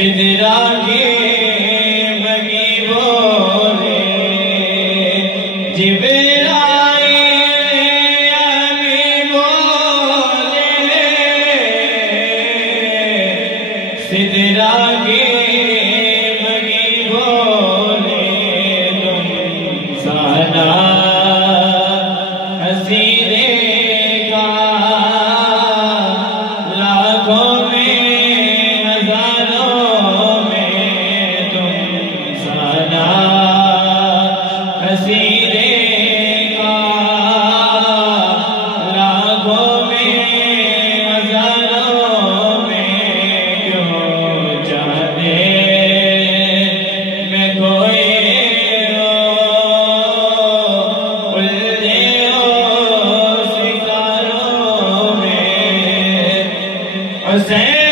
سدرا کی بگی بولے جبرائیل امی بولے سدرا کی بگی بولے تم سانا حسینے کا لاکھوں میں ہزاروں میں تم سانا حسینے کا لاکھوں میں ہزاروں میں کیوں چاہتے میں کوئی حسین